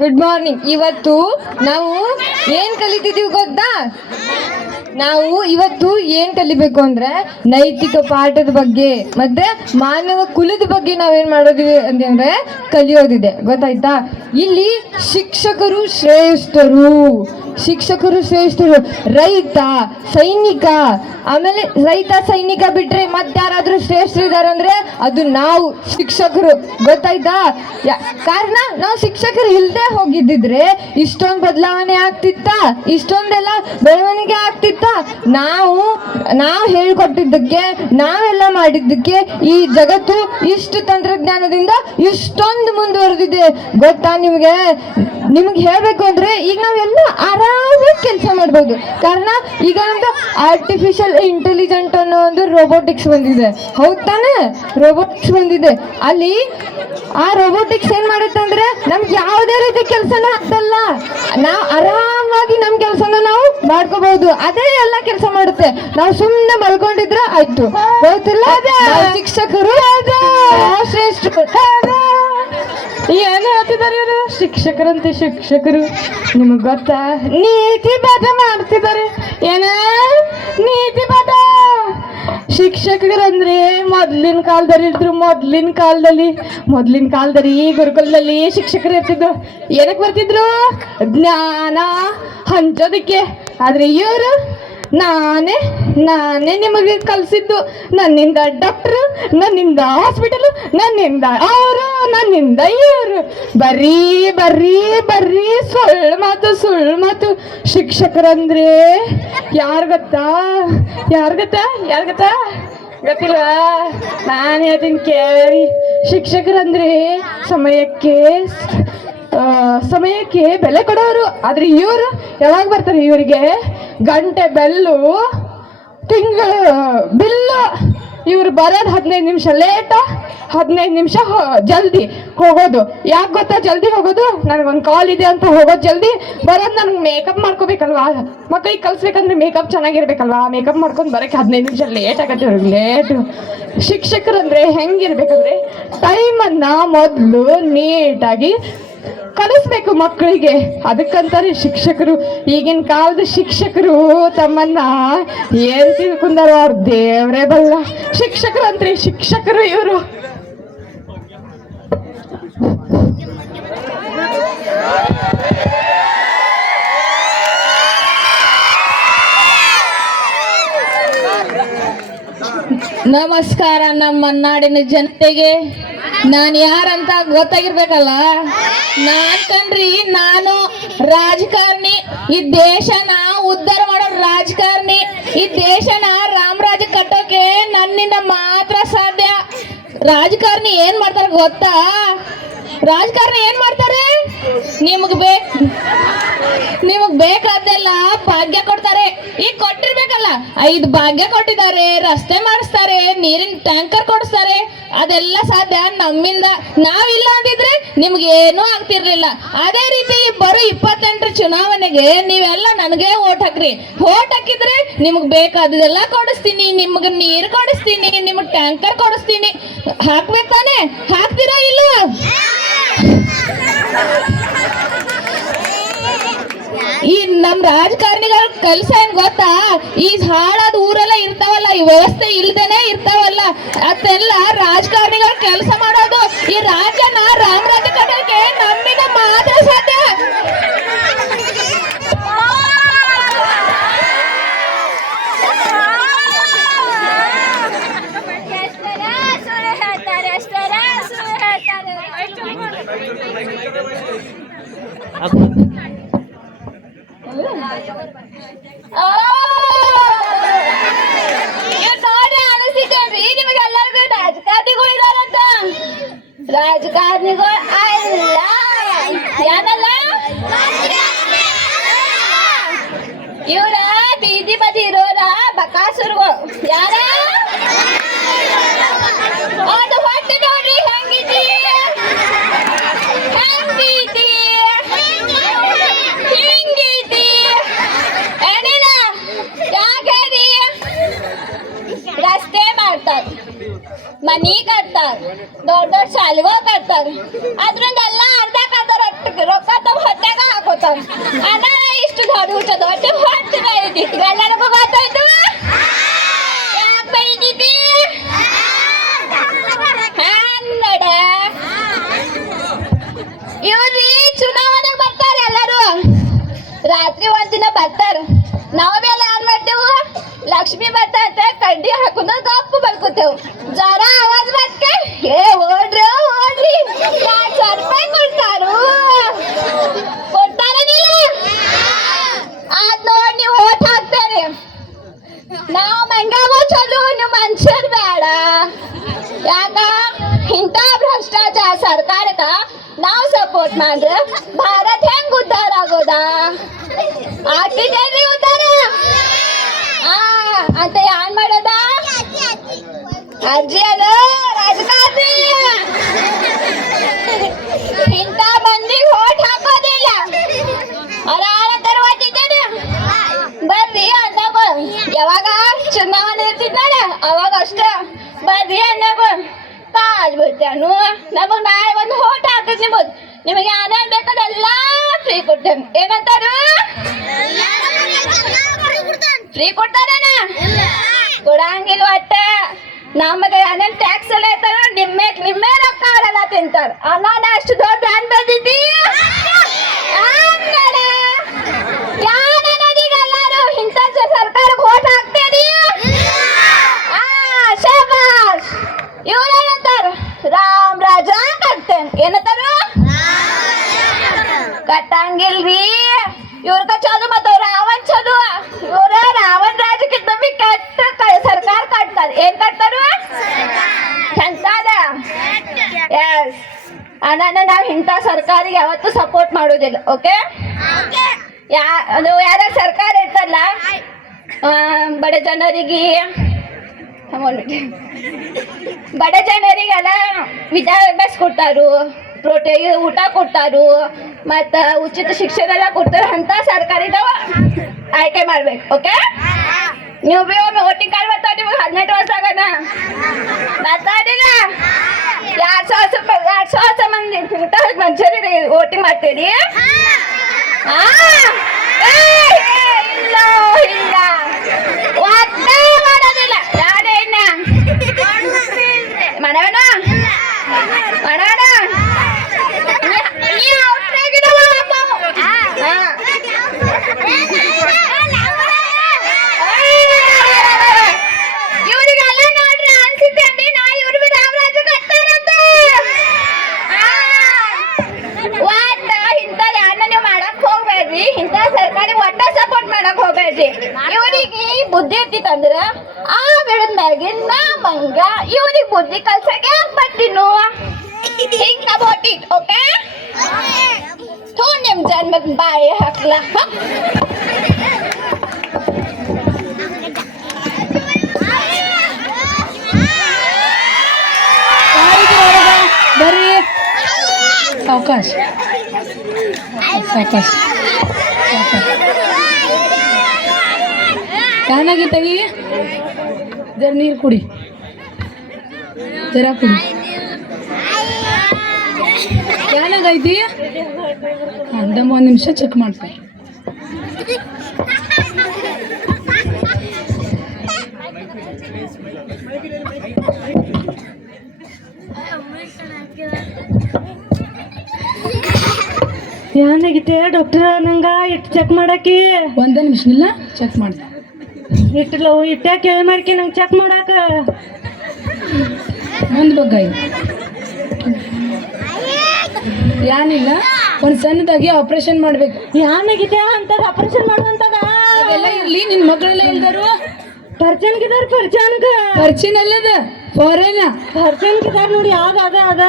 Good morning. ಇವತ್ತು ನಾವು ಏನ್ ಕಲಿತಿದೀವಿ ಗೊತ್ತಾ? ನಾವು ಇವತ್ತು ಏನ್ ಕಲಿಬೇಕು ಅಂದ್ರೆ ನೈತಿಕ ಪಾಠದ ಬಗ್ಗೆ ಮತ್ತೆ ಮಾನವ ಕುಲದ ಬಗ್ಗೆ ನಾವೇನ್ ಮಾಡೋದಿದೆ ಅಂದ್ರೆ ಕಲಿಯೋದಿದೆ. ಗೊತ್ತಾಯ್ತಾ? ಇಲ್ಲಿ ಶಿಕ್ಷಕರು ಶ್ರೇಷ್ಠರು, ರೈತ ಸೈನಿಕ, ಆಮೇಲೆ ರೈತ ಸೈನಿಕ ಬಿಟ್ರೆ ಮತ್ತಾರಾದ್ರೂ ಶ್ರೇಷ್ಠರಿದ್ದಾರೆ ಅಂದ್ರೆ ಅದು ನಾವು ಶಿಕ್ಷಕರು. ಗೊತ್ತಾಯ್ತಾ? ಕಾರಣ ನಾವು ಶಿಕ್ಷಕರು ಇಲ್ಲದೆ ಹೋಗಿದ್ದಿದ್ರೆ ಇಷ್ಟೊಂದು ಬದಲಾವಣೆ ಆಗ್ತಿತ್ತಾ? ಇಷ್ಟೊಂದೆಲ್ಲ ಬೆಳವಣಿಗೆ ಆಗ್ತಿತ್ತ? ನಾವು ಹೇಳ್ಕೊಟ್ಟಿದ್ದಕ್ಕೆ, ನಾವೆಲ್ಲ ಮಾಡಿದ್ದಕ್ಕೆ ಈ ಜಗತ್ತು ಇಷ್ಟು ತಂತ್ರಜ್ಞಾನದಿಂದ ಇಷ್ಟೊಂದು ಮುಂದುವರೆದಿದೆ. ಗೊತ್ತಾ ನಿಮ್ಗೆ ಹೇಳ್ಬೇಕು ಅಂದ್ರೆ ಈಗ ನಾವೆಲ್ಲ ಆರಾಮಾಗಿ ಕೆಲಸ ಮಾಡ್ಬೋದು. ಕಾರಣ ಈಗ ನಮ್ದು ಆರ್ಟಿಫಿಷಿಯಲ್ ಇಂಟೆಲಿಜೆಂಟ್ ಅನ್ನೋ ಒಂದು ರೋಬೋಟಿಕ್ಸ್ ಬಂದಿದೆ. ಹೌದ್ ತಾನೆ? ರೋಬೋಟಿಕ್ಸ್ ಬಂದಿದೆ. ಅಲ್ಲಿ ಆ ರೋಬೋಟಿಕ್ಸ್ ಏನ್ ಮಾಡುತ್ತೆ ಅಂದ್ರೆ ನಮ್ಗೆ ಯಾವುದೇ ರೀತಿ ಕೆಲಸನ ಆಗ್ತಲ್ಲ, ನಾವು ಆರಾಮಾಗಿ ನಮ್ ಕೆಲಸನ ನಾವು ಮಾಡ್ಕೋಬಹುದು. ಅದೇ ಎಲ್ಲ ಕೆಲಸ ಮಾಡುತ್ತೆ. ನಾವು ಸುಮ್ಮನೆ ಮಲ್ಕೊಂಡಿದ್ರೆ ಆಯ್ತು. ಗೊತ್ತಿಲ್ಲ? ಶಿಕ್ಷಕರು ಶ್ರೇಷ್ಠರು. ಏನು ಹೇಳ್ತಿದ್ದಾರೆ ಇವರು? ಶಿಕ್ಷಕರಂತೆ ಶಿಕ್ಷಕರು. ನಿಮಗ್ ಗೊತ್ತಾ? ನೀತಿ ಬಾಧ ಮಾಡ್ತಿದ್ದಾರೆ. ಏನ ನೀತಿ ಬಾಧ? ಶಿಕ್ಷಕರಂದ್ರೆ ಮೊದ್ಲಿನ ಕಾಲದಲ್ಲಿ ಇದ್ರು. ಮೊದ್ಲಿನ ಕಾಲದಲ್ಲಿ ಗುರುಕುಲದಲ್ಲಿ ಶಿಕ್ಷಕರು ಇರ್ತಿದ್ರು. ಏನಕ್ಕೆ ಬರ್ತಿದ್ರು? ಜ್ಞಾನ ಹಂಚೋದಕ್ಕೆ. ಆದ್ರೆ ಇವರು ನಾನೇ ನಿಮಗೆ ಕಲಿಸಿದ್ದು. ನನ್ನಿಂದ ಡಾಕ್ಟ್ರು, ನನ್ನಿಂದ ಹಾಸ್ಪಿಟಲ್, ನನ್ನಿಂದ ಅವರು, ನನ್ನಿಂದ ಇವರು. ಬರ್ರಿ ಸುಳ್ಳು ಮಾತು. ಶಿಕ್ಷಕರಂದ್ರೆ ಯಾರು ಗೊತ್ತಾ? ಗೊತ್ತಿಲ್ವಾ? ನಾನು ಹೇಳ್ತೀನಿ ಕೇಳಿ. ಶಿಕ್ಷಕರಂದ್ರೆ ಸಮಯಕ್ಕೆ ಬೆಲೆ ಕೊಡೋರು. ಆದ್ರೆ ಇವರು ಯಾವಾಗ ಬರ್ತಾರೆ? ಇವರಿಗೆ ಗಂಟೆ ಬೆಲ್ಲು, ತಿಂಗಳು ಬಿಲ್ಲು. ಇವ್ರು ಬರೋದು 15 ನಿಮಿಷ ಲೇಟ, 15 ನಿಮಿಷ ಜಲ್ದಿ ಹೋಗೋದು. ಯಾಕೆ ಗೊತ್ತಾ ಜಲ್ದಿ ಹೋಗೋದು? ನನಗೊಂದು ಕಾಲ್ ಇದೆ ಅಂತ ಹೋಗೋದು ಜಲ್ದಿ. ಬರೋದು ನನಗೆ ಮೇಕಪ್ ಮಾಡ್ಕೋಬೇಕಲ್ವಾ? ಮಕ್ಕಳಿಗೆ ಕಲಿಸ್ಬೇಕಂದ್ರೆ ಮೇಕಪ್ ಚೆನ್ನಾಗಿರ್ಬೇಕಲ್ವಾ? ಮೇಕಪ್ ಮಾಡ್ಕೊಂಡು ಬರೋಕ್ಕೆ 15 ನಿಮಿಷ ಲೇಟ್ ಆಗತ್ತೆ. ಇವ್ರಿಗೆ ಲೇಟು. ಶಿಕ್ಷಕರಂದ್ರೆ ಹೆಂಗಿರ್ಬೇಕಂದ್ರೆ ಟೈಮನ್ನು ಮೊದಲು ನೀಟಾಗಿ ಕಲಿಸ್ಬೇಕು ಮಕ್ಕಳಿಗೆ. ಅದಕ್ಕಂತಾರೆ ಶಿಕ್ಷಕರು. ಈಗಿನ ಕಾಲದ ಶಿಕ್ಷಕರು ತಮ್ಮನ್ನ ಏನ್ ತಿಳ್ಕೊಂಡಾರೋ ಅವ್ರ ದೇವ್ರೇ ಬಲ್ಲ. ಶಿಕ್ಷಕರಂದ್ರೆ ಶಿಕ್ಷಕರು ಇವರು. ನಮಸ್ಕಾರ ನಮ್ಮ ನಾಡಿನ ಜನತೆಗೆ. ನಾನು ಯಾರಂತ ಗೊತ್ತಾಗಿರ್ಬೇಕಲ್ಲ. ನಾನು ರಾಜಕಾರಣಿ. ಈ ದೇಶನ ಉದ್ಧಾರ ಮಾಡೋ ರಾಜಕಾರಣಿ. ಈ ದೇಶನ ರಾಮರಾಜ್ಯ ಕಟ್ಟೋಕೆ ನನ್ನಿಂದ ಮಾತ್ರ ಸಾಧ್ಯ. ರಾಜಕಾರಣಿ ಏನ್ ಮಾಡ್ತಾರೆ ಗೊತ್ತಾ? ನಿಮಗ್ ಬೇಕಾದೆಲ್ಲ ಭಾಗ್ಯ ಕೊಡ್ತಾರೆ. ಈಗ ಕೊಟ್ಟಿರ್ಬೇಕಲ್ಲ, 5 ಭಾಗ್ಯ ಕೊಟ್ಟಿದ್ದಾರೆ, ರಸ್ತೆ ಮಾಡಿಸ್ತಾರೆ, ನೀರಿನ ಟ್ಯಾಂಕರ್ ಕೊಡಿಸ್ತಾರೆ. ಅದೆಲ್ಲ ಸಾಧ್ಯ ನಮ್ಮಿಂದ. ನಾವಿಲ್ಲ ಅಂದಿದ್ರೆ ನಿಮ್ಗೆ ಏನೂ ಆಗ್ತಿರ್ಲಿಲ್ಲ. ಅದೇ ರೀತಿ ಬರೋ 28ರ ಚುನಾವಣೆಗೆ ನೀವೆಲ್ಲ ನನಗೆ ಓಟ್ ಹಾಕ್ರಿ. ಓಟ್ ಹಾಕಿದ್ರೆ ನಿಮ್ಗೆ ಬೇಕಾದೆಲ್ಲ ಕೊಡಿಸ್ತೀನಿ. ನಿಮ್ಗೆ ನೀರು ಕೊಡಿಸ್ತೀನಿ, ನಿಮ್ಗೆ ಟ್ಯಾಂಕರ್ ಕೊಡಿಸ್ತೀನಿ. ಹಾಕ್ಬೇಕಾನೆ? ಹಾಕ್ತೀರಾ ಇಲ್ಲ? ಈ ನಮ್ ರಾಜಕಾರಣಿಗಳ ಕೆಲಸ ಏನ್ ಗೊತ್ತಾ? ಈ ಹಾಳಾದ ಊರೆಲ್ಲ ಇರ್ತಾವಲ್ಲ, ಈ ವ್ಯವಸ್ಥೆ ಇಲ್ದೇನೆ ಇರ್ತಾವಲ್ಲ, ಅದೆಲ್ಲ ರಾಜಕಾರಣಿಗಳ ಕೆಲಸ ಮಾಡೋದು. ಈ ರಾಜ್ಯನ ರಾಮರಾಜ್ಯ ಕಟ್ಟೋಕೆ ನಮ್ಮಿಂದ ಮಾತ್ರ ಸಾಧ್ಯ. ಅನಿಸಿದ್ದೇನ್ರಿ ನಿಮಗೆಲ್ಲರಿಗೂ ರಾಜಕಾರಣಿಗಳು ಇದಾರಂತ? ರಾಜಕಾರಣಿಗಳು ಅಲ್ಲ, ಏನಲ್ಲ, ಇವರ ಬೀದಿ ಬದಿ ಇರೋರ ಬಕಾಸುರಗಳು. ಯಾರ? ಅದು ಹೊಟ್ಟೆ ನೋಡ್ರಿ ಹೆಂಗಿದ್ದೀ, ರಸ್ತೆ ಮಾಡ್ತಾರೆ, ಮನಿ ಕಟ್ತಾರೆ, ದೊಡ್ಡ ಶಾಲೆಗಳು ಕಟ್ತಾರೆ. ಅದ್ರಿಂದೆಲ್ಲ ಅರ್ಧ ರೊಕ್ಕ ಹೇಳ್ತಾರ ಅಣ್ಣ ಇಷ್ಟು ದೊಡ್ಡ ಹೊಟ್ಟೆ ಬೆಳೆದಿತ್ತು ಎಲ್ಲರಿಗೂ ಗೊತ್ತಾಯ್ತು ಯಾಕೆ ಬೆಳೆದಿದ್ದಿ ಹನ್ನಡ ಇವ್ರಿ ಚುನಾವಣೆಗೆ ಬರ್ತಾರೆ ಎಲ್ಲರೂ ರಾತ್ರಿ ಒಂದಿನ ಬರ್ತಾರ ನಾವೆಲ್ಲ ಏನ್ ಮಾಡ್ತೇವು ಲಕ್ಷ್ಮಿ ಬರ್ತಾಂತ ಕಡ್ಡಿ ಹಾಕೊಂಡು ಗಪ್ಪು ಬಲ್ಕೋತೇವು ಜರ ಆವಾಜ್ ಬರ್ತೆ ಏ ಓಡ್ರಿ ಓಡ್ರಿ 200 ರೂಪಾಯಿ ಕೊಡ್ತಾರನಿಲ್ಲ ಅದ್ ನೋಡಿ ನೀವು ಓಟ್ ಹಾಕ್ತಾರೆ ನಾವು ಮಂಗಾವ ಚಲೋ ನೀವು ಮನುಷ್ಯರ್ ಬೇಡ ಯಾಕ ಇಂಥ ಭ್ರಷ್ಟಾಚಾರ ಸರ್ಕಾರಕ್ಕ ನಾವು ಸಪೋರ್ಟ್ ಮಾಡ್ರೆ ಭಾರತ ಹೆಂಗ್ ಉದ್ಧಾರ ಆಗೋದಾ ಆಗ್ತಿದೇನ್ರಿ ಉದ್ಧಾರ ಅಂತ ಏನ್ ಮಾಡೋದ ಅಜ್ಜಿ ಅದ ರಾಜಕಾರಣಿ ಇಂಥ ಮಂದಿಗೆ ಓಟ್ ಹಾಕೋದಿಲ್ಲ ಅರಾಳ ತರವಾತಿದ್ದೇನೆ ಬರ್ರಿ ಅಣ್ಣಗಳು ಯಾವಾಗ ಚುನಾವಣೆ ಇರ್ತಿದ್ನಾರ ಅವಾಗ ಅಷ್ಟೇ ಬರ್ರಿ ಅಣ್ಣಗಳು ಕಾಲ್ ಬಿಡ್ತೇನು ನಮಗ್ ನಾಳೆ ಒಂದು ಓಟ್ ಹಾಕಿಸ್ಬೋದು ನಿಮಗೆ ಏನೇನ್ ಬೇಕಾದೆಲ್ಲ ಫ್ರೀ ಕೊಡ್ತೇನೆ ಏನಂತಾರು ಫ್ರೀ ಕೊಡ್ತಾರೇನ ಕೊಡಂಗಿಲ್ಲ ಒಟ್ಟ ನಮಗೆ ಏನೇನ್ ಟ್ಯಾಕ್ಸ್ ಎಲ್ಲ ಐತಾರ ನಿಮ್ಮೆ ರೊಕ್ಕ ಅವರೆಲ್ಲ ತಿಂತಾರ ಅನ್ನ ಅಷ್ಟು ದೊಡ್ಡ ಬ್ರ್ಯಾಂಡ್ ಬಂದಿದ್ದಿ ಎಲ್ಲಾರು ಇಂಥ ಸರ್ಕಾರಕ್ಕೆ ಓಟ್ ಹಾಕ್ತೇರಿ ಶಾಬಾಸ್ ಇವ್ರು ಏನಂತಾರ ರಾಮ್ ರಾಜ ಕಟ್ತೇನೆ ಏನಂತಾರ ಕಟ್ಟಂಗಿಲ್ರಿ ಇವ್ರಕ ಚಲೋ ಮತ್ತ ರಾವಣ್ ಚಲೋ ಇವ್ರ ರಾವಣ್ ರಾಜಕ್ಕಿಂತ ಕೆಟ್ಟ ಸರ್ಕಾರ ಕಟ್ತಾರ ಏನ್ ಕಟ್ತಾರ ಚಂದಾದ ಎಸ್ ಅನ್ನ ನಾವ್ ಇಂಥ ಸರ್ಕಾರಿಗೆ ಯಾವತ್ತೂ ಸಪೋರ್ಟ್ ಮಾಡೋದಿಲ್ಲ ಓಕೆ ಅದು ಯಾರ ಸರ್ಕಾರ ಇರ್ತಲ್ಲ ಬಡ ಜನರಿಗೆಲ್ಲ ವಿದ್ಯಾಭ್ಯಾಸ ಕೊಡ್ತಾರು ಊಟ ಕೊಡ್ತಾರು ಮತ್ತ ಉಚಿತ ಶಿಕ್ಷಣ ಎಲ್ಲ ಕೊಡ್ತಾರ ಅಂತ ಸರ್ಕಾರಿದವ ಆಯ್ಕೆ ಮಾಡ್ಬೇಕು ಓಕೆ ನೀವು ಬಿ ಒಮ್ಮೆ ವೋಟಿಂಗ್ ಕಾರ್ಡ್ ಬರ್ತಾವ ನಿಮಗೆ 18 ವರ್ಷ ಆಗನ ಮಾತಾಡಿಲ್ಲ 200 ಮಂದಿ ಮನುಷ್ಯರಿಗೆ ವೋಟಿಂಗ್ ಮಾಡ್ತೀರಿ ಇಲ್ಲ ಇಲ್ಲ ಒಟ್ಟೆ ಮಾಡೋದಿಲ್ಲ ಯಾರೇ ಇನ್ನ ಮಾಡೋಣ ಮಾಡೋಣ ಇವರಿಗೆಲ್ಲ ನೋಡ್ರಿ ಅನ್ಸಿತ್ತಂడి ನಾ ಇವ್ರು ಬಿ ರಾಮರಾಜ ಕಟ್ತಾರಂತ ಒಟ್ಟ ಇಂಥ ಯಾರನ್ನ ನೀವು ಮಾಡಕ್ ಹೋಗ್ಬೇಡ್ರಿ ಇಂಥ ಸರ್ಕಾರಿ ಒಟ್ಟ ಸಪೋರ್ಟ್ ಮಾಡಕ್ ಹೋಗ್ಬೇಡ್ರಿ ಇವರಿಗೆ ಬುದ್ಧಿ ಇರ್ತಿತ್ತಂದ್ರ ಆ ಬೆಳದ್ಮ್ಯಾಗಿನ ಮಂಗ ಇವ್ರಿಗೆ ಬುದ್ಧಿ ಕಲ್ಸಕ್ಕೆ ಯಾಕೆ ಬರ್ತೀನು ಹಿಂಗ ಬೋಟಿ ಓಕೆ ಥೂ ನಿಮ್ ಜನ್ಮಕ್ ಬಾಯಿ ಹಾಕ್ಲ ಬರ್ರಿ ಸಾವಕಾಶ ಸಾವಕಾಶ ಚೆನ್ನಾಗಿ ತೆಗಿ ಜರ ನೀರು ಕುಡಿ ಜರ ಕುಡಿ ಏನಾಗೈತಿ ದಮ್ಮ 1 ನಿಮಿಷ ಚೆಕ್ ಮಾಡ್ತಾರೆ ಏನಾಗಿತ್ತೆ ಡಾಕ್ಟರ್ ನಂಗ ಇಟ್ಟು ಚೆಕ್ ಮಾಡಾಕಿ 1 ನಿಮಿಷ ಇಲ್ಲ ಚೆಕ್ ಮಾಡ್ದೆ ಇಟ್ಟಲ್ಲ ಇಟ್ಟಾಕೆ ಮಾಡ್ಕಿ ನಂಗೆ ಚೆಕ್ ಮಾಡಾಕ ಮುಂದೆ ಬಗ್ಗೆ ಏನಿಲ್ಲ ಒಂದು ಸಣ್ಣದಾಗಿ ಆಪರೇಷನ್ ಮಾಡ್ಬೇಕು ಏನಾಗಿದೆ ಅಂತ ಆಪರೇಷನ್ ಮಾಡುವಂತದ ಅದೆಲ್ಲ ಇರ್ಲಿ ನಿನ್ ಮಕ್ಕಳೆಲ್ಲ ಇಲ್ದಾರು ಪರ್ಚನ್ಗಿದಾರ ಪರ್ಚಿನ್ ಅಲ್ಲದ ಫಾರೇನ ಪರ್ಚನ್ಗಿದಾರ ನೋಡಿ ಯಾವ್ದು ಅದ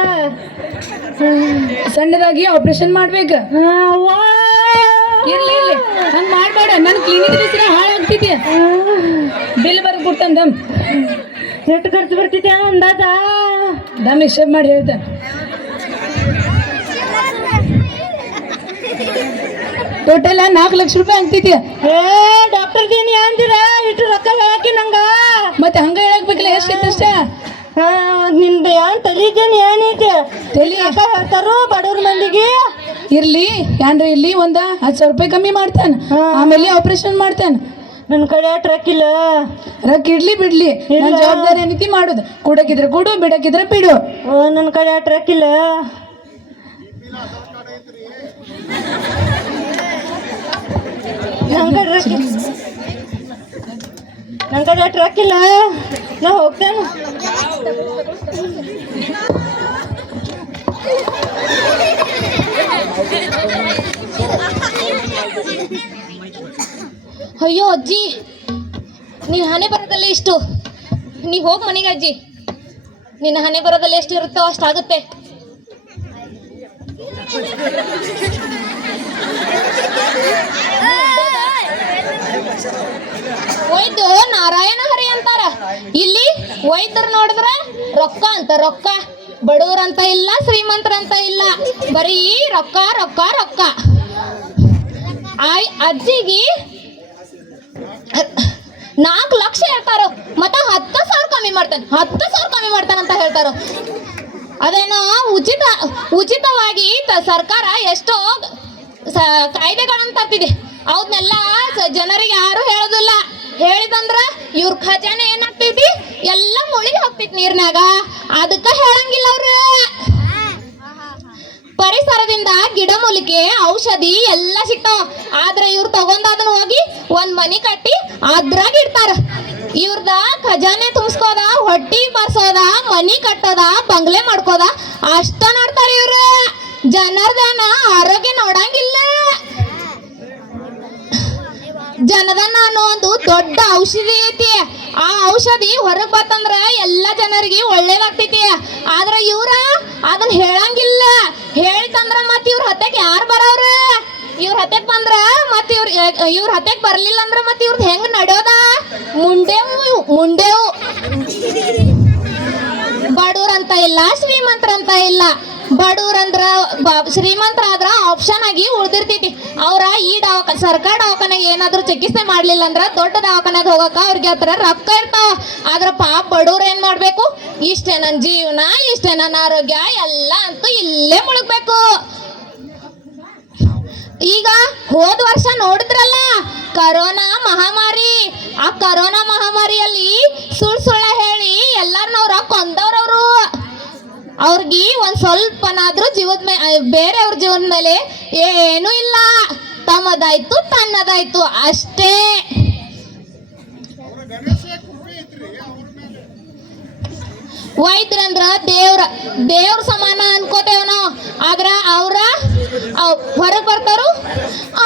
ಸಣ್ಣದಾಗಿ ಆಪರೇಷನ್ ಮಾಡ್ಬೇಕು ಇರ್ಲಿ ಇರ್ಲಿ ಹಂಗ ಮಾಡ್ಬೇಡ ನನ್ ಕ್ಲಿನಿಕ್ ಹೆಸರು ಹಾಳಾಗ್ತಿದ್ಯಾ ಬಿಲ್ ಬರ್ಬಿಡ್ತಾನ ದಮ್ ಎಷ್ಟು ಖರ್ಚು ಬರ್ತಿದ್ದೆ ಅಂದಾಜ ದಮ್ ಹಿಶೇಬ್ ಮಾಡಿ ಹೇಳ್ತಾನೆ ಟೋಟಲ್ 4 ಲಕ್ಷ ರೂಪಾಯಿ ಆಗ್ತಿದ್ಯಾ ಡಾಕ್ಟರ್ ಏನ್ ಅಂದಿರ ಇಷ್ಟು ರೊಕ್ಕ ಹೇಳಕ್ಕೆ ನಂಗ ಮತ್ತೆ ಹಂಗ ಹೇಳಕ್ಬೇಕಲ್ಲ ಎಷ್ಟಿತ್ತಷ್ಟ ನಿಂದ ಏನ್ ತಲಿಗೇನ್ ಏನೈತೆ ತಲಿ ಹೇಳ್ತಾರೋ ಬಡವ್ರ ಮಂದಿಗೆ ಇರ್ಲಿ ಯಾನ್ರಿ ಇಲ್ಲಿ 10,000 ರೂಪಾಯಿ ಕಮ್ಮಿ ಮಾಡ್ತಾನೆ, ಆಮೇಲೆ ಆಪರೇಷನ್ ಮಾಡ್ತಾನೆ. ನನ್ನ ಕಡೆ ಟ್ರಕ್ ಇಲ್ಲ. ರೊಕ್ಕ ಇಡ್ಲಿ ಬಿಡ್ಲಿ, ನನ್ ಜವಾಬ್ದಾರಿ ಏನೈತಿ ಮಾಡೋದು. ಕೊಡಕಿದ್ರೆ ಕೊಡು, ಬಿಡಕಿದ್ರೆ ಬಿಡು. ನನ್ನ ಕಡೆ ಟ್ರಕ್ ಇಲ್ಲ. ನನ್ನ ಕಡೆ ಟ್ರಕ್ ಇಲ್ಲ, ನಾ ಹೋಗ್ತೇನೆ. ಅಯ್ಯೋ ಅಜ್ಜಿ, ನಿನ್ನ ಹಣೆ ಬರೋದಲ್ಲೇ ಇಷ್ಟು. ನೀ ಹೋಗಿ ಮನೆಗೆ ಅಜ್ಜಿ. ನಿನ್ನ ಹಣೆ ಬರೋದಲ್ಲೇ ಎಷ್ಟು ಇರುತ್ತೋ ಅಷ್ಟಾಗುತ್ತೆ. ವೈದ್ಯ ನಾರಾಯಣ ಹರಿ ಅಂತಾರ. ಇಲ್ಲಿ ವೈದ್ಯರು ನೋಡಿದ್ರ ರೊಕ್ಕ ಅಂತ ರೊಕ್ಕ. ಬಡವರಂತ ಇಲ್ಲ, ಶ್ರೀಮಂತರಂತ ಇಲ್ಲ, ಬರೀ ರೊಕ್ಕ ರೊಕ್ಕ ರೊಕ್ಕ. ಅಜ್ಜಿಗೆ 4 ಲಕ್ಷ ಹೇಳ್ತಾರೋ, ಮತ್ತೆ 10,000 ಕಮ್ಮಿ ಮಾಡ್ತಾನೆ, 10,000 ಕಮ್ಮಿ ಮಾಡ್ತಾನಂತ ಹೇಳ್ತಾರೋ. ಅದೇನೋ ಉಚಿತವಾಗಿ ಸರ್ಕಾರ ಎಷ್ಟೋ ಕಾಯ್ದೆಗಳನ್ನ ತರ್ತಿದೆ, ಅವನ್ನೆಲ್ಲ ಜನರಿಗೆ ಯಾರು ಹೇಳೋದಿಲ್ಲ. ಹೇಳಿದಂದ್ರ ಇವ್ರ ಖಜಾನೆ ಏನಾಗ್ತೈತಿ, ಎಲ್ಲ ಮುಳುಗಿ ಹೋಗ್ತೈತಿ ನೀರ್ನಾಗ. ಅದಕ್ಕ ಹೇಳಂಗಿಲ್ಲ ಅವ್ರು. ಪರಿಸರದಿಂದ ಗಿಡಮೂಲಿಕೆ ಔಷಧಿ ಎಲ್ಲ ಸಿಗ್ತಾವ. ಆದ್ರೆ ಇವ್ರು ತಗೊಂಡ್ ಅದನ್ನ ಹೋಗಿ ಒಂದ್ ಮನಿ ಕಟ್ಟಿ ಅದ್ರಾಗ ಇಡ್ತಾರ. ಇವ್ರದ ಖಜಾನೆ ತುಂಬಿಸ್ಕೋದ, ಹೊಟ್ಟಿ ಬರ್ಸೋದ, ಮನಿ ಕಟ್ಟೋದ, ಬಂಗ್ಲೆ ಮಾಡ್ಕೋದ ಅಷ್ಟ ನೋಡ್ತಾರ ಇವ್ರು. ಜನರ್ದನ ಆರೋಗ್ಯ ನೋಡಂಗಿಲ್ಲ. ಜನದನ್ನ ಅನ್ನೋ ಒಂದು ದೊಡ್ಡ ಔಷಧಿ ಐತಿ. ಆ ಔಷಧಿ ಹೊರಗ್ ಬತ್ತಂದ್ರ ಎಲ್ಲ ಜನರಿಗೆ ಒಳ್ಳೇದಾಗ್ತೈತಿ. ಆದ್ರ ಇವ್ರ ಅದನ್ನ ಹೇಳಂಗಿಲ್ಲ. ಹೇಳಿತಂದ್ರ ಮತ್ ಇವ್ರ ಹತ್ತೆಕ್ ಯಾರು ಬರವ್ರ? ಇವ್ರ ಹತ್ತೆಕ್ ಬಂದ್ರ ಮತ್ ಇವ್ರ ಹತ್ತೆಕ್ ಬರ್ಲಿಲ್ಲ ಅಂದ್ರ ಮತ್ ಇವ್ರದ್ ಹೆಂಗ್ ನಡೆಯೋದ? ಮುಂಡೆವು ಬಡವ್ರಂತ ಇಲ್ಲ, ಶ್ರೀಮಂತರಂತ ಇಲ್ಲ. ಬಡವ್ರಂದ್ರ ಶ್ರೀಮಂತರ ಆದ್ರ ಆಪ್ಷನ್ ಆಗಿ ಉಳ್ದಿರ್ತೈತಿ. ಅವ್ರ ಈ ಸರ್ಕಾರ ದವಾಖಾನೆಗೆ ಏನಾದ್ರು ಚಿಕಿತ್ಸೆ ಮಾಡ್ಲಿಲ್ಲ ಅಂದ್ರ ದೊಡ್ಡ ದವಾಖಾನೆಗೆ ಹೋಗಕ ಅವ್ರಿಗೆ ಹತ್ರ ರೊಕ್ಕ ಇರ್ತಾವ. ಆದ್ರ ಪಾಪ ಬಡವ್ರು ಏನ್ ಮಾಡ್ಬೇಕು? ಇಷ್ಟೇ ನನ್ನ ಜೀವನ, ಇಷ್ಟೇ ನನ್ನ ಆರೋಗ್ಯ, ಎಲ್ಲ ಅಂತೂ ಇಲ್ಲೇ ಮುಳುಗ್ಬೇಕು. ಈಗ ಹೋದ ವರ್ಷ ನೋಡಿದ್ರಲ್ಲ ಕರೋನಾ ಮಹಾಮಾರಿ. ಆ ಕರೋನಾ ಮಹಾಮಾರಿಯಲ್ಲಿ ಸುಳ್ಳ ಹೇಳಿ ಎಲ್ಲಾರನ್ನವ್ರ ಕೊಂದವ್ರವ್ರು. ಅವ್ರಿಗೆ ಒಂದ್ ಸ್ವಲ್ಪನಾದ್ರೂ ಬೇರೆಯವ್ರ ಜೀವದ ಮೇಲೆ ಏನೂ ಇಲ್ಲ. ತಮ್ಮದಾಯ್ತು ತನ್ನದಾಯ್ತು ಅಷ್ಟೇ. ವೈದ್ಯರಂದ್ರ ದೇವ್ರ ಸಮಾನ ಅನ್ಕೋತೇವ ನಾವು. ಆದ್ರ ಅವ್ರ ಹೊರಗ್ ಬರ್ತಾರು,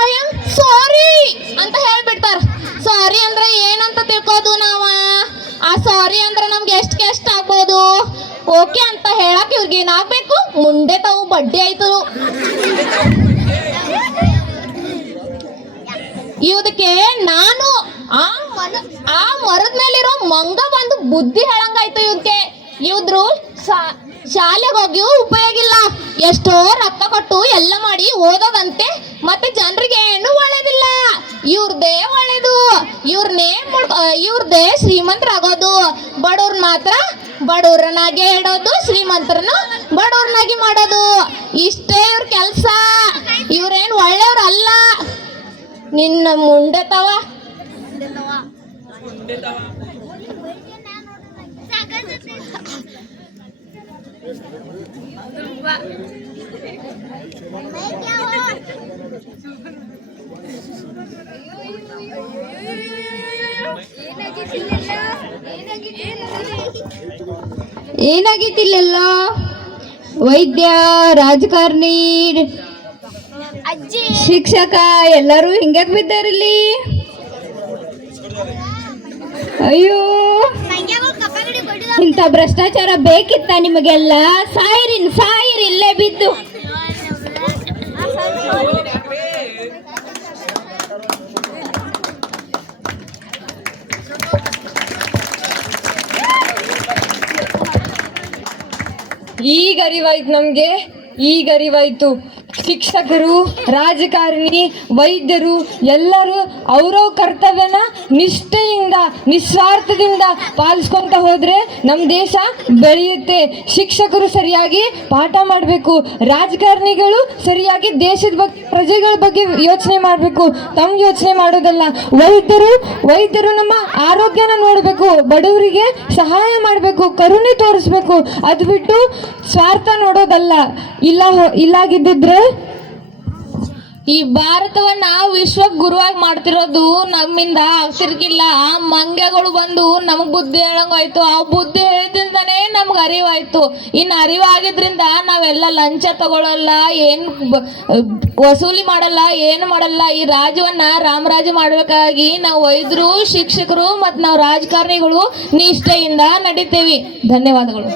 ಐ ಆಮ್ ಸಾರಿ ಅಂತ ಹೇಳ್ಬಿಡ್ತಾರ. ಸಾರಿ ಅಂದ್ರೆ ಏನಂತ ತಿಳ್ಕೋದು ನಾವ? ಆ ಸಾರಿ ಅಂದ್ರೆ ನಮ್ಗೆ ಎಷ್ಟ್ ಆಗ್ಬೋದು? ಓಕೆ ಅಂತ ಹೇಳಕ್ ಇವ್ರಿಗೆ ಏನಾಗ್ಬೇಕು? ಮುಂದೆ ತಾವು ಬಡ್ಡಿ ಆಯ್ತು. ಇದಕ್ಕೆ ನಾನು ಆ ಮರದ ಮೇಲಿರೋ ಮಂಗ ಬಂದು ಬುದ್ಧಿ ಹೇಳಂಗಾಯ್ತು. ಇವ್ರು ಶಾಲೆಗೆ ಹೋಗಿ ಉಪಯೋಗ ಇಲ್ಲ. ಎಷ್ಟೋ ರೊಕ್ಕ ಕೊಟ್ಟು ಎಲ್ಲ ಮಾಡಿ ಓದೋದಂತೆ, ಮತ್ತೆ ಜನರಿಗೆ ಏನು ಒಳ್ಳೇದಿಲ್ಲ. ಇವ್ರದೇ ಒಳ್ಳೇದು. ಇವ್ರದೇ ಶ್ರೀಮಂತರಾಗೋದು. ಬಡವ್ರ ಮಾತ್ರ ಬಡವ್ರನ್ನಾಗೆ ಇಡೋದು, ಶ್ರೀಮಂತರನ್ನ ಬಡವ್ರನ್ನಾಗಿ ಮಾಡೋದು. ಇಷ್ಟೇ ಇವ್ರ ಕೆಲ್ಸ. ಇವ್ರೇನು ಒಳ್ಳೆಯವ್ರಲ್ಲ. ನಿನ್ನ ಮುಂಡೆತವ. ಏನಾಗಿತ್ತಿಲ್ಲ? ವೈದ್ಯ, ರಾಜಕಾರಣಿ, ಶಿಕ್ಷಕ ಎಲ್ಲರೂ ಹಿಂಗ್ಯಾಕ್ ಬಿದ್ದಾರಿಲ್ಲಿ? ಅಯ್ಯೋ, ಇಂಥ ಭ್ರಷ್ಟಾಚಾರ ಬೇಕಿತ್ತ ನಿಮಗೆಲ್ಲ? ಸಾಯಿರಿ ಇಲ್ಲೇ ಬಿದ್ದು. ಈಗ ಅರಿವಾಯ್ತು ನಮ್ಗೆ, ಈಗ ಅರಿವಾಯ್ತು ಶಿಕ್ಷಕರು, ರಾಜಕಾರಣಿ, ವೈದ್ಯರು ಎಲ್ಲರೂ ಅವ್ರವ್ರ ಕರ್ತವ್ಯನ ನಿಷ್ಠೆಯಿಂದ ನಿಸ್ವಾರ್ಥದಿಂದ ಪಾಲಿಸ್ಕೊಂತ ಹೋದ್ರೆ ನಮ್ಮ ದೇಶ ಬೆಳೆಯುತ್ತೆ. ಶಿಕ್ಷಕರು ಸರಿಯಾಗಿ ಪಾಠ ಮಾಡಬೇಕು, ರಾಜಕಾರಣಿಗಳು ಸರಿಯಾಗಿ ದೇಶದ ಬಗ್ಗೆ ಪ್ರಜೆಗಳ ಬಗ್ಗೆ ಯೋಚನೆ ಮಾಡಬೇಕು, ತಮ್ಮ ಯೋಚನೆ ಮಾಡೋದಲ್ಲ. ವೈದ್ಯರು ನಮ್ಮ ಆರೋಗ್ಯನ ನೋಡಬೇಕು, ಬಡವರಿಗೆ ಸಹಾಯ ಮಾಡಬೇಕು, ಕರುಣೆ ತೋರಿಸ್ಬೇಕು. ಅದು ಬಿಟ್ಟು ಸ್ವಾರ್ಥ ನೋಡೋದಲ್ಲ. ಇಲ್ಲಾಗಿದ್ದಿದ್ರೆ ಈ ಭಾರತವನ್ನ ವಿಶ್ವ ಗುರುವಾಗಿ ಮಾಡ್ತಿರೋದು ನಮ್ಮಿಂದ ಆಗ್ತಿರ್ಕಿಲ್ಲ. ಆ ಮಂಗ್ಯಗಳು ಬಂದು ನಮಗ್ ಬುದ್ಧಿ ಹೇಳಂಗಾಯ್ತು. ಆ ಬುದ್ಧಿ ಹೇಳಿದ್ರಿಂದಾನೇ ನಮ್ಗೆ ಅರಿವಾಯ್ತು. ಇನ್ನು ಅರಿವಾಗಿದ್ರಿಂದ ನಾವೆಲ್ಲ ಲಂಚ ತಗೊಳ್ಳಲ್ಲ, ವಸೂಲಿ ಮಾಡಲ್ಲ, ಏನು ಮಾಡಲ್ಲ. ಈ ರಾಜ್ಯವನ್ನ ರಾಮರಾಜ್ಯ ಮಾಡ್ಬೇಕಾಗಿ ನಾವು ವೈದ್ಯರು, ಶಿಕ್ಷಕರು ಮತ್ತು ನಾವು ರಾಜಕಾರಣಿಗಳು ನಿಷ್ಠೆಯಿಂದ ನಡೀತೇವಿ. ಧನ್ಯವಾದಗಳು.